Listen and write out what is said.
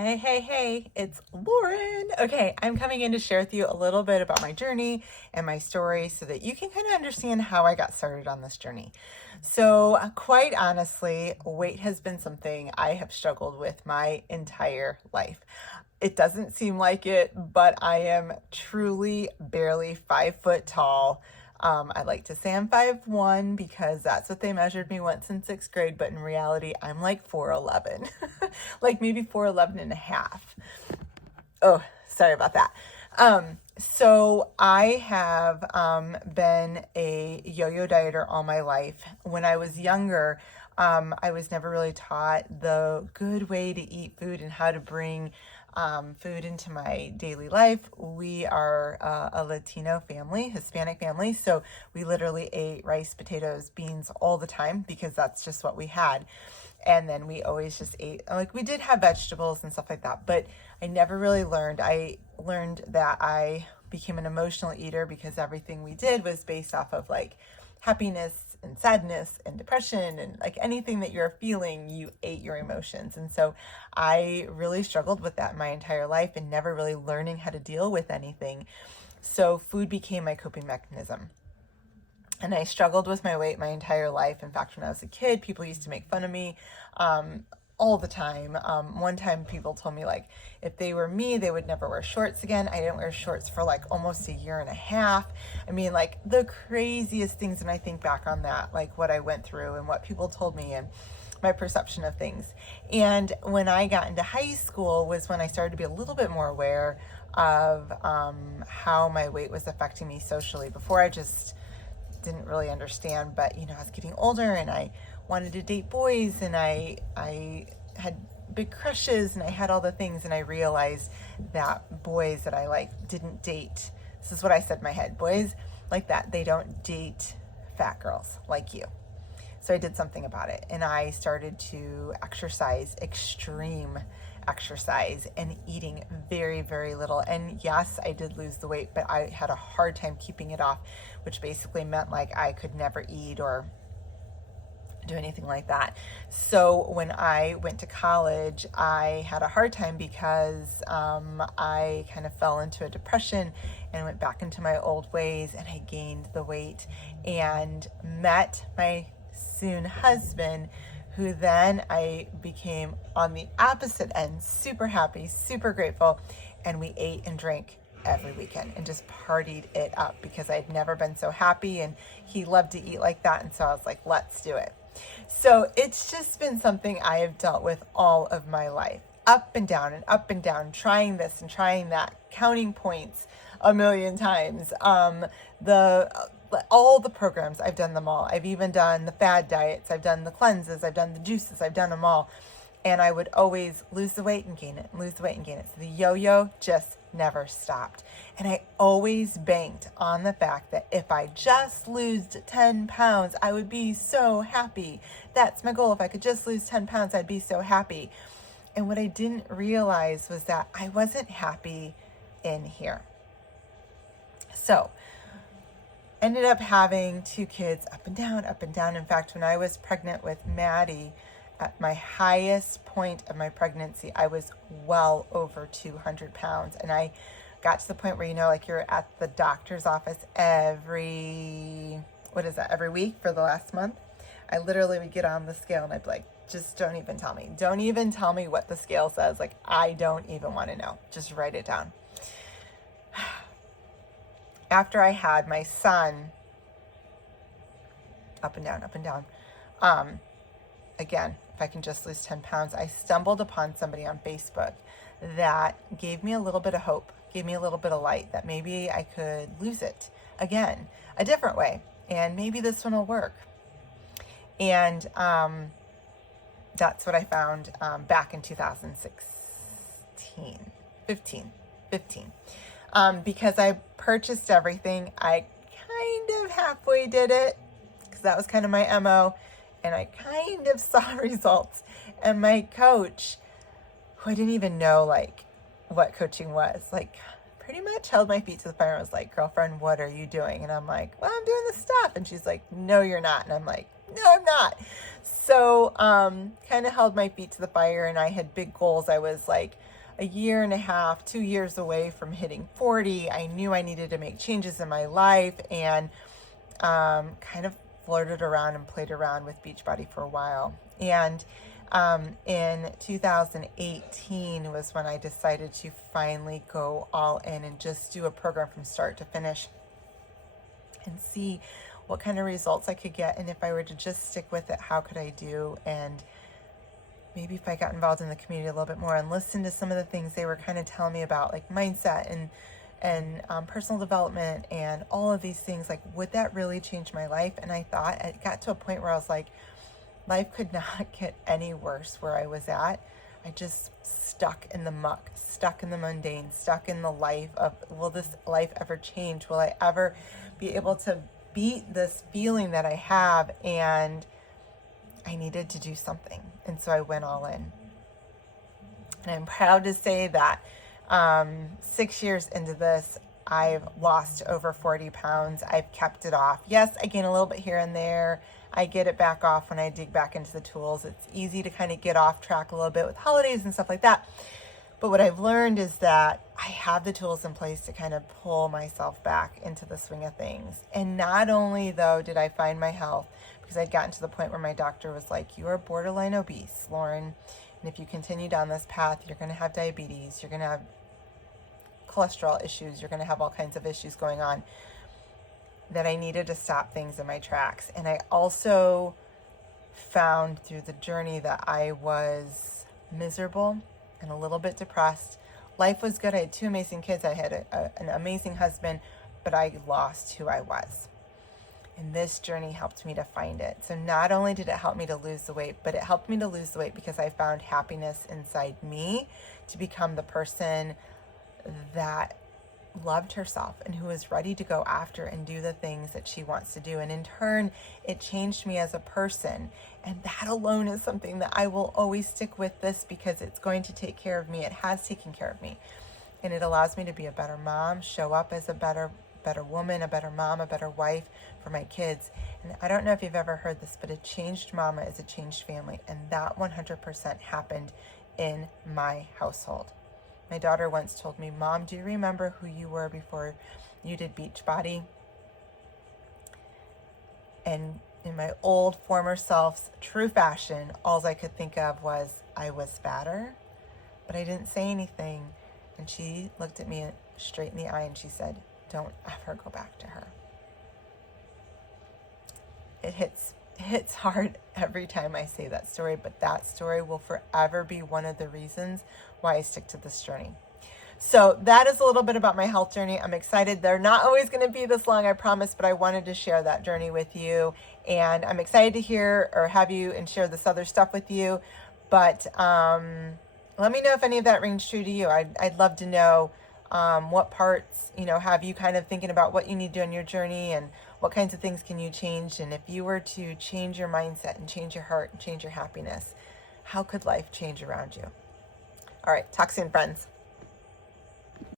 Hey, it's Lauren. Okay, I'm coming in to share with you a little bit about my journey and my story so that you can kind of understand how I got started on this journey. So, quite honestly, weight has been something I have struggled with my entire life. It doesn't seem like it, but I am truly barely 5 foot tall. I like to say I'm 5'1" because that's what they measured me once in sixth grade, but in reality, I'm like 4'11, like maybe 4'11 and a half. Oh, sorry about that. So I have been a yo-yo dieter all my life. When I was younger, I was never really taught the good way to eat food and how to bring food into my daily life. We are a Latino family, Hispanic family, so we literally ate rice, potatoes, beans all the time because that's just what we had. And then we always just ate, like, we did have vegetables and stuff like that, but I never really learned. I learned that I became an emotional eater because everything we did was based off of like happiness and sadness and depression, and like anything that you're feeling, you ate your emotions. And so I really struggled with that my entire life and never really learning how to deal with anything. So food became my coping mechanism. And I struggled with my weight my entire life. In fact, when I was a kid, people used to make fun of me all the time. One time people told me, like, if they were me, they would never wear shorts again. I didn't wear shorts for like almost a year and a half. I mean, like the craziest things. And I think back on that, like what I went through and what people told me and my perception of things. And when I got into high school was when I started to be a little bit more aware of how my weight was affecting me socially. Before, I just didn't really understand, but I was getting older and I wanted to date boys, and I had big crushes, and I had all the things, and I realized that boys that I like didn't date. This is what I said in my head. Boys like that, they don't date fat girls like you. So I did something about it, and I started to exercise, extreme exercise, and eating very, very little. And yes, I did lose the weight, but I had a hard time keeping it off, which basically meant like I could never eat or do anything like that. So when I went to college, I had a hard time because I kind of fell into a depression and went back into my old ways, and I gained the weight and met my soon husband, who then I became on the opposite end, super happy, super grateful, and we ate and drank every weekend and just partied it up because I'd never been so happy, and he loved to eat like that. And so I was like, let's do it. So it's just been something I have dealt with all of my life, up and down, trying this and trying that, counting points a million times. All the programs, I've done them all. I've even done the fad diets, I've done the cleanses, I've done the juices, I've done them all. And I would always lose the weight and gain it, lose the weight and gain it. So the yo-yo just never stopped. And I always banked on the fact that if I just lose 10 pounds, I would be so happy. That's my goal. If I could just lose 10 pounds, I'd be so happy. And what I didn't realize was that I wasn't happy in here. So ended up having 2 kids, up and down, up and down. In fact, when I was pregnant with Maddie, at my highest point of my pregnancy, I was well over 200 pounds. And I got to the point where, like you're at the doctor's office every week for the last month. I literally would get on the scale and I'd be like, just don't even tell me. Don't even tell me what the scale says. Like, I don't even want to know. Just write it down. After I had my son, up and down, again, if I can just lose 10 pounds, I stumbled upon somebody on Facebook that gave me a little bit of hope, gave me a little bit of light that maybe I could lose it again, a different way, and maybe this one will work. And that's what I found back in 15, because I purchased everything. I kind of halfway did it because that was kind of my MO. And I kind of saw results. And my coach, who I didn't even know like what coaching was, like pretty much held my feet to the fire and was like, girlfriend, what are you doing? And I'm like, well, I'm doing this stuff. And she's like, no, you're not. And I'm like, No, I'm not. So, kind of held my feet to the fire, and I had big goals. I was like a year and a half, 2 years away from hitting 40. I knew I needed to make changes in my life, and kind of flirted around and played around with Beachbody for a while. And in 2018 was when I decided to finally go all in and just do a program from start to finish and see what kind of results I could get. And if I were to just stick with it, how could I do? And maybe if I got involved in the community a little bit more and listened to some of the things they were kind of telling me about, like mindset and personal development and all of these things, like, would that really change my life? And I thought, it got to a point where I was like, life could not get any worse where I was at. I just stuck in the muck, stuck in the mundane, stuck in the life of, will this life ever change? Will I ever be able to beat this feeling that I have? And I needed to do something. And so I went all in. And I'm proud to say that 6 years into this, I've lost over 40 pounds. I've kept it off. Yes, I gain a little bit here and there. I get it back off when I dig back into the tools. It's easy to kind of get off track a little bit with holidays and stuff like that. But what I've learned is that I have the tools in place to kind of pull myself back into the swing of things. And not only, though, did I find my health, because I'd gotten to the point where my doctor was like, you are borderline obese, Lauren. And if you continue down this path, you're going to have diabetes. You're going to have cholesterol issues. You're going to have all kinds of issues going on, that I needed to stop things in my tracks. And I also found through the journey that I was miserable and a little bit depressed. Life was good. I had 2 amazing kids. I had an amazing husband, but I lost who I was. And this journey helped me to find it. So not only did it help me to lose the weight, but it helped me to lose the weight because I found happiness inside me to become the person that loved herself and who is ready to go after and do the things that she wants to do. And in turn, it changed me as a person. And that alone is something that I will always stick with this, because it's going to take care of me. It has taken care of me. And it allows me to be a better mom, show up as a better woman, a better mom, a better wife for my kids. And I don't know if you've ever heard this, but a changed mama is a changed family. And that 100% happened in my household. My daughter once told me, Mom, do you remember who you were before you did Beachbody? And in my old former self's true fashion, all I could think of was I was fatter, but I didn't say anything. And she looked at me straight in the eye and she said, don't ever go back to her. It hits hard every time I say that story, but that story will forever be one of the reasons why I stick to this journey. So that is a little bit about my health journey. I'm excited. They're not always going to be this long, I promise, but I wanted to share that journey with you. And I'm excited to hear or have you and share this other stuff with you. But let me know if any of that rings true to you. I'd love to know what parts, have you kind of thinking about what you need to do in your journey and what kinds of things can you change. And if you were to change your mindset and change your heart and change your happiness, how could life change around you? All right. Talk soon, friends.